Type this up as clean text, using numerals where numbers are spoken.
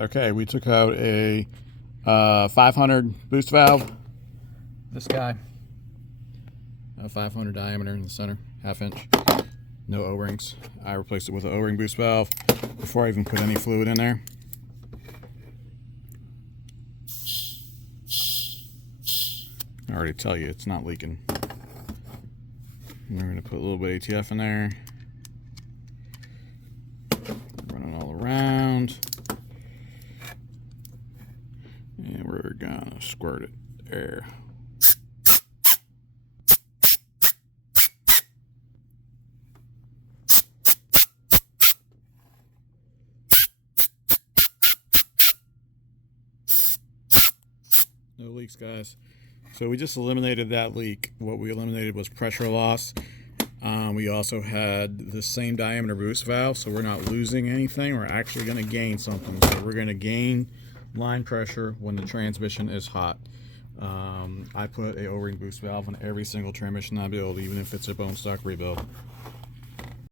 Okay, we took out a 500 boost valve. This guy, a 500 diameter in the center, ½ inch. No O-rings. I replaced it with an O-ring boost valve before I even put any fluid in there. I already tell you it's not leaking. And we're going to put a little bit of ATF in there. Run it all around. And we're going to squirt it there. No leaks, guys. So we just eliminated that leak. What we eliminated was pressure loss. We also had the same diameter boost valve, so we're not losing anything. We're actually going to gain something. So we're going to gain line pressure when the transmission is hot. I put a O-ring boost valve on every single transmission I build, even if it's a bone stock rebuild.